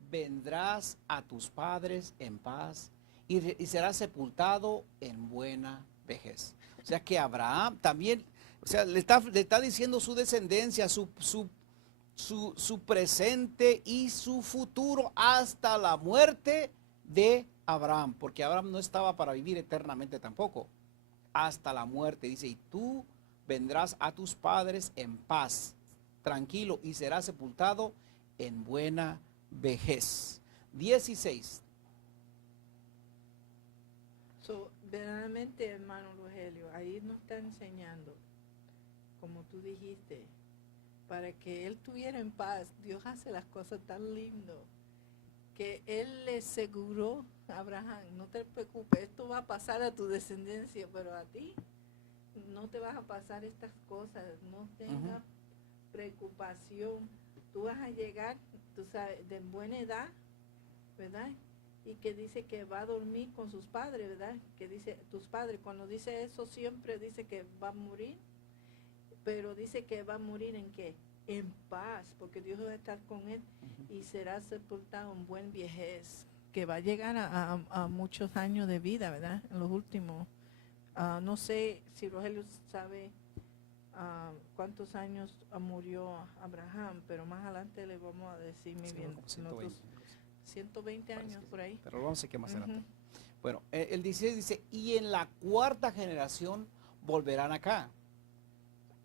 vendrás a tus padres en paz, y serás sepultado en buena vejez. O sea que Abraham también, o sea, le está diciendo su descendencia, su presente y su futuro hasta la muerte de Abraham, porque Abraham no estaba para vivir eternamente tampoco, hasta la muerte. Dice: y tú vendrás a tus padres en paz, tranquilo, y serás sepultado en buena vejez. 16. Verdaderamente, hermano Rogelio, ahí nos está enseñando, como tú dijiste, para que él estuviera en paz. Dios hace las cosas tan lindo, que él le aseguró a Abraham: no te preocupes, esto va a pasar a tu descendencia, pero a ti no te vas a pasar estas cosas, no tengas preocupación, tú vas a llegar, tú sabes, de buena edad, ¿verdad? Y que dice que va a dormir con sus padres, ¿verdad? Que dice tus padres, cuando dice eso siempre dice que va a morir, pero dice que va a morir ¿en qué? En paz, porque Dios va a estar con él, y será sepultado en buen vejez, que va a llegar a muchos años de vida, ¿verdad? En los últimos. No sé si Rogelio sabe cuántos años murió Abraham, pero más adelante le vamos a decir muy Sí, bien. como 120. 120 Parece años que por sí, ahí. pero vamos a chequear más Ujú. adelante. Bueno, el 16 dice, y en la cuarta generación volverán acá.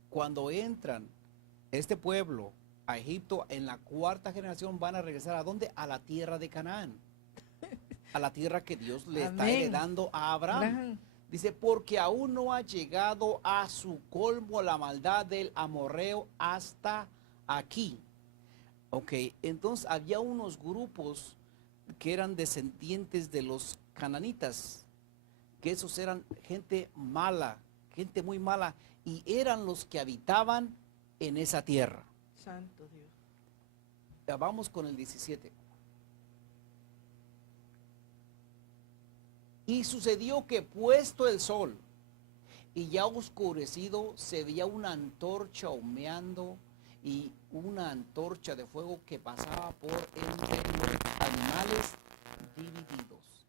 Cuando entran este pueblo a Egipto, en la cuarta generación van a regresar ¿a dónde? A la tierra de Canaán. A la tierra que Dios le está Amén. heredando a Abraham. Abraham. Dice, porque aún no ha llegado a su colmo la maldad del amorreo hasta aquí. Ok, entonces había unos grupos que eran descendientes de los cananitas, que esos eran gente mala, gente muy mala, y eran los que habitaban en esa tierra. Santo Dios. Ya vamos con el 17. Y sucedió que puesto el sol y ya oscurecido, se veía una antorcha humeando y una antorcha de fuego que pasaba por entre los animales divididos.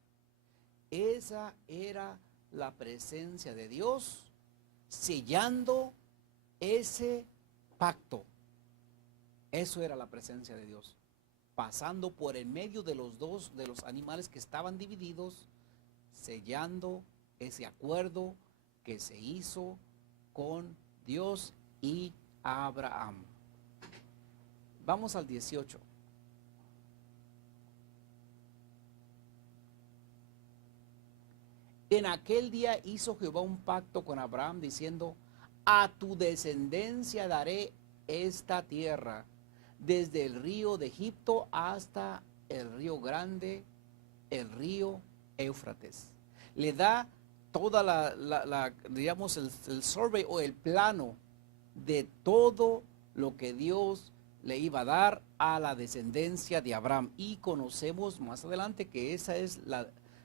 Esa era la presencia de Dios sellando ese pacto. Eso era la presencia de Dios, pasando por en medio de los dos, de los animales que estaban divididos, sellando ese acuerdo que se hizo con Dios y Abraham. Vamos al 18. En aquel día hizo Jehová un pacto con Abraham diciendo, a tu descendencia daré esta tierra, desde el río de Egipto hasta el río grande, el río Éufrates. Le da toda digamos, el survey o el plano de todo lo que Dios le iba a dar a la descendencia de Abraham. Y conocemos más adelante que esa es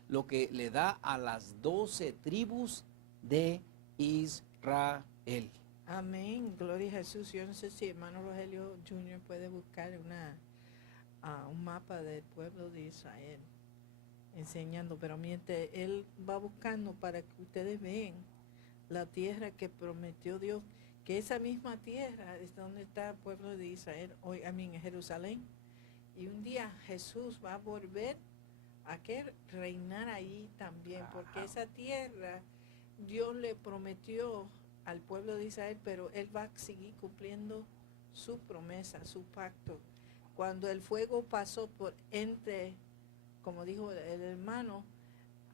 lo que le da a las 12 tribus de Israel. Amén. Gloria a Jesús. Yo no sé si hermano Rogelio Jr. puede buscar un mapa del pueblo de Israel enseñando, pero mientras él va buscando para que ustedes vean la tierra que prometió Dios, que esa misma tierra es donde está el pueblo de Israel hoy, en Jerusalén. Y un día Jesús va a volver a que reinar ahí también, porque esa tierra Dios le prometió al pueblo de Israel, pero él va a seguir cumpliendo su promesa, su pacto. Cuando el fuego pasó por entre, como dijo el hermano,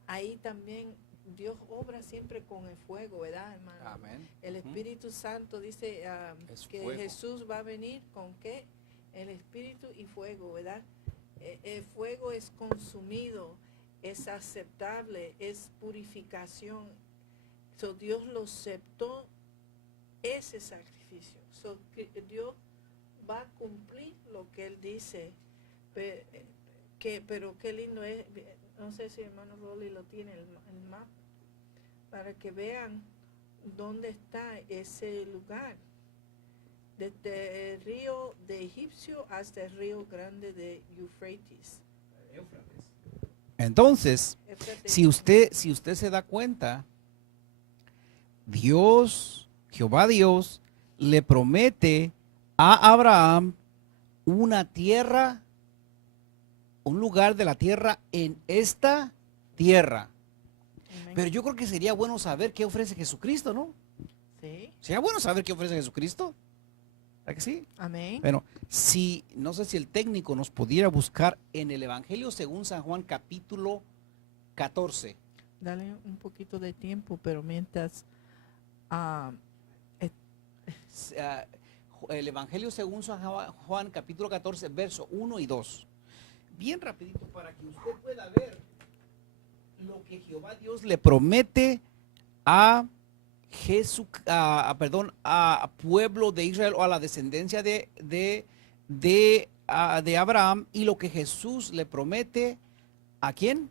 ahí también Dios obra siempre con el fuego, ¿verdad, hermano? Amén. El Espíritu Santo dice que fuego. Jesús va a venir con ¿qué? El Espíritu y fuego, ¿verdad? El fuego es consumido, es aceptable, es purificación. So, Dios lo aceptó ese sacrificio. So, Dios va a cumplir lo que Él dice. Pero qué lindo es. No sé si hermano Rolly lo tiene el mapa, para que vean dónde está ese lugar. Desde el río de Egipcio hasta el río grande de Eufrates. Entonces, si usted se da cuenta, Dios, Jehová Dios, le promete a Abraham una tierra, un lugar de la tierra en esta tierra. Amén. Pero yo creo que sería bueno saber qué ofrece Jesucristo, ¿no? Sí. Sería bueno saber qué ofrece Jesucristo. ¿Verdad que sí? Amén. Bueno, no sé si el técnico nos pudiera buscar en el Evangelio según San Juan capítulo 14. Dale un poquito de tiempo, pero mientras El Evangelio según San Juan capítulo 14, verso 1 y 2. Bien rapidito para que usted pueda ver lo que Jehová Dios le promete a pueblo de Israel o a la descendencia de Abraham, y lo que Jesús le promete ¿a quién?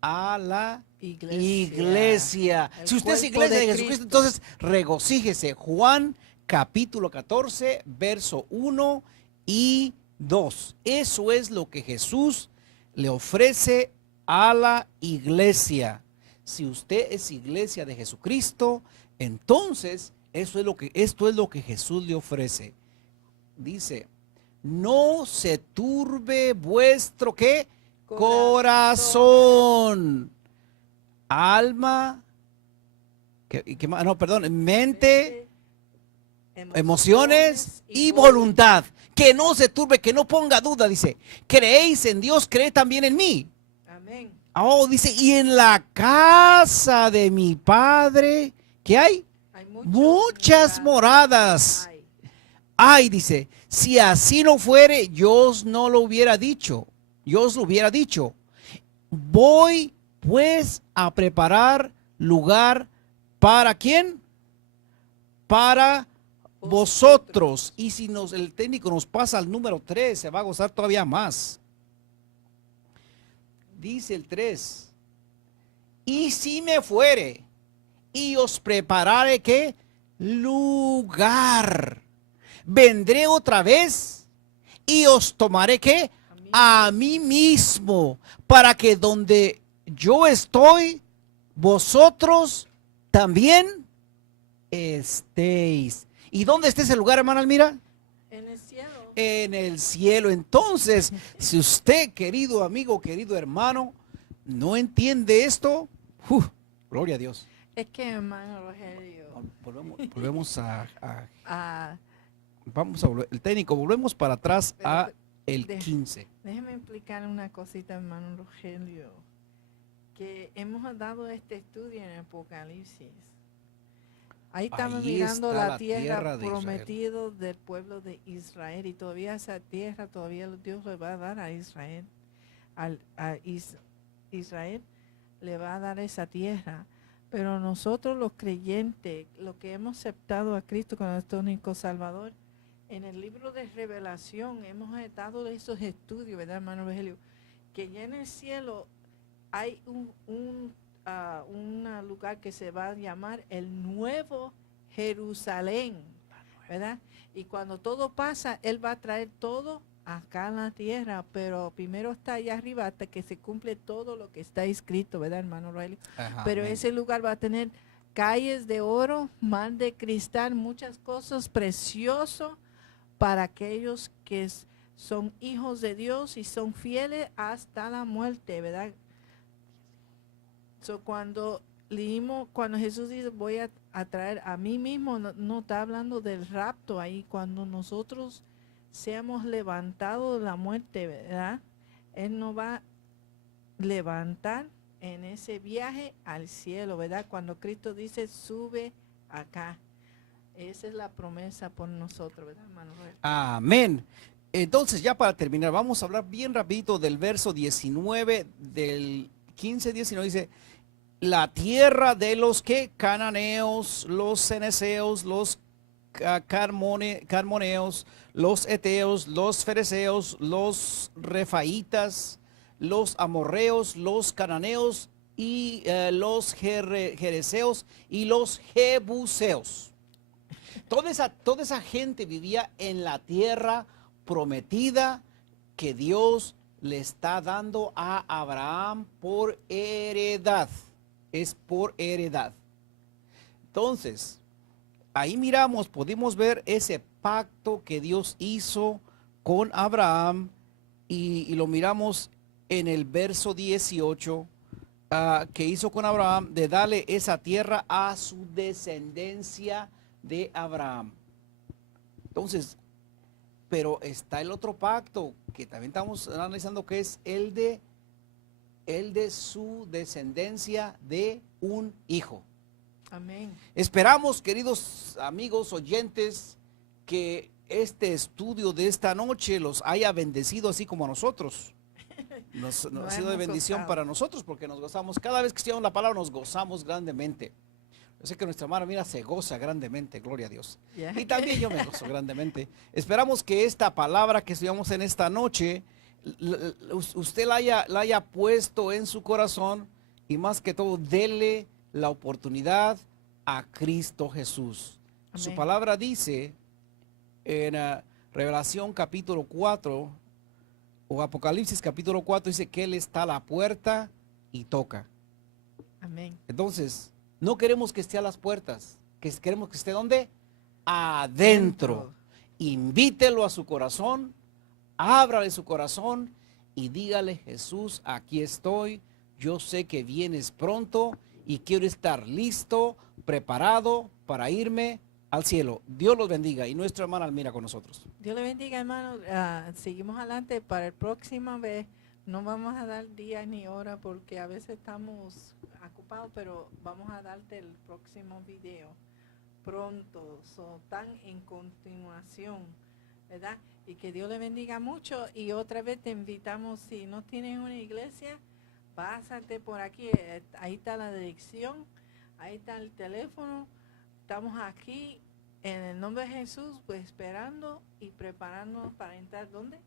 A la iglesia. Si usted es iglesia de Jesucristo, entonces regocíjese. Juan capítulo 14, verso 1 y 2. Eso es lo que Jesús le ofrece a la iglesia. Si usted es iglesia de Jesucristo, entonces Esto es lo que Jesús le ofrece. Dice, no se turbe vuestro ¿qué? Corazón, alma, no, perdón, mente, emociones y voluntad. Que no se turbe, que no ponga duda, dice. Creéis en Dios, creed también en mí. Amén. Oh, dice, y en la casa de mi Padre, ¿qué hay? Hay Muchas moradas. Ay, dice, si así no fuere, yo os no lo hubiera dicho. Yo os lo hubiera dicho. Voy pues a preparar lugar para ¿quién? Para vosotros. Y si el técnico nos pasa al número 3, se va a gozar todavía más. Dice el 3. Y si me fuere y os prepararé ¿qué? Lugar. Vendré otra vez y os tomaré ¿qué? A mí mismo, para que donde yo estoy, vosotros también estéis. ¿Y dónde está ese lugar, hermana Almira? En el cielo. En el cielo. Entonces, si usted, querido amigo, querido hermano, no entiende esto, gloria a Dios. Es que, hermano Rogelio, Volvemos ah, vamos a volver, el técnico, volvemos para atrás a el de- 15. déjeme explicar una cosita, hermano Rogelio, que hemos dado este estudio en Apocalipsis. Ahí estamos Ahí mirando está la la tierra tierra de prometida del pueblo de Israel, y todavía esa tierra, todavía Dios le va a dar a Israel. Israel le va a dar esa tierra. Pero nosotros los creyentes, los que hemos aceptado a Cristo como nuestro único Salvador, en el libro de Revelación hemos dado esos estudios, ¿verdad, hermano Rogelio? Que ya en el cielo hay un lugar que se va a llamar el Nuevo Jerusalén, ¿verdad? Y cuando todo pasa, Él va a traer todo acá en la tierra, pero primero está allá arriba hasta que se cumple todo lo que está escrito, ¿verdad, hermano Rogelio? Ajá, Pero amén. ese lugar va a tener calles de oro, mar de cristal, muchas cosas preciosas para aquellos que son hijos de Dios y son fieles hasta la muerte, ¿verdad? Cuando leímos, cuando Jesús dice voy a traer a mí mismo, no está hablando del rapto ahí, cuando nosotros seamos levantados de la muerte, ¿verdad? Él nos va a levantar en ese viaje al cielo, ¿verdad? Cuando Cristo dice sube acá. Esa es la promesa por nosotros, ¿verdad, hermano? Amén. Entonces, ya para terminar, vamos a hablar bien rapidito del verso 19, del 15-19, dice, la tierra de los que cananeos, los ceneseos, los carmoneos, los eteos, los fereceos, los refaitas, los amorreos, los cananeos y los jereceos y los jebuseos. Toda esa gente vivía en la tierra prometida que Dios le está dando a Abraham por heredad. Es por heredad. Entonces, ahí podemos ver ese pacto que Dios hizo con Abraham y lo miramos en el verso 18 que hizo con Abraham de darle esa tierra a su descendencia de Abraham. Entonces, pero está el otro pacto que también estamos analizando, que es el de su descendencia de un hijo. Amén. Esperamos, queridos amigos oyentes, que este estudio de esta noche los haya bendecido así como a nosotros. Nos ha sido de bendición para nosotros porque nos gozamos. Cada vez que estudiamos la palabra nos gozamos grandemente. Yo sé que nuestra hermana Mira se goza grandemente, gloria a Dios. Y también yo me gozo grandemente. Esperamos que esta palabra que estudiamos en esta noche, usted la haya puesto en su corazón y más que todo, dele la oportunidad a Cristo Jesús. Amén. Su palabra dice en Revelación capítulo 4 o Apocalipsis capítulo 4, dice que Él está a la puerta y toca. Amén. Entonces, no queremos que esté a las puertas. que queremos que esté ¿dónde? Adentro. Invítelo a su corazón, ábrale su corazón y dígale, Jesús, aquí estoy, yo sé que vienes pronto y quiero estar listo, preparado para irme al cielo. Dios los bendiga y nuestra hermana Almira con nosotros. Dios le bendiga, hermano. Seguimos adelante para el próximo vez. No vamos a dar día ni hora porque a veces estamos ocupados, pero vamos a darte el próximo video pronto, tan en continuación, ¿verdad? Y que Dios le bendiga mucho y otra vez te invitamos, si no tienes una iglesia, pásate por aquí, ahí está la dirección, ahí está el teléfono, estamos aquí en el nombre de Jesús, pues esperando y preparándonos para entrar, ¿dónde?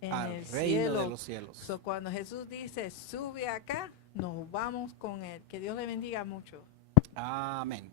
En Al el reino cielo. de los cielos. So, cuando Jesús dice, sube acá, nos vamos con él. Que Dios le bendiga mucho. Amén.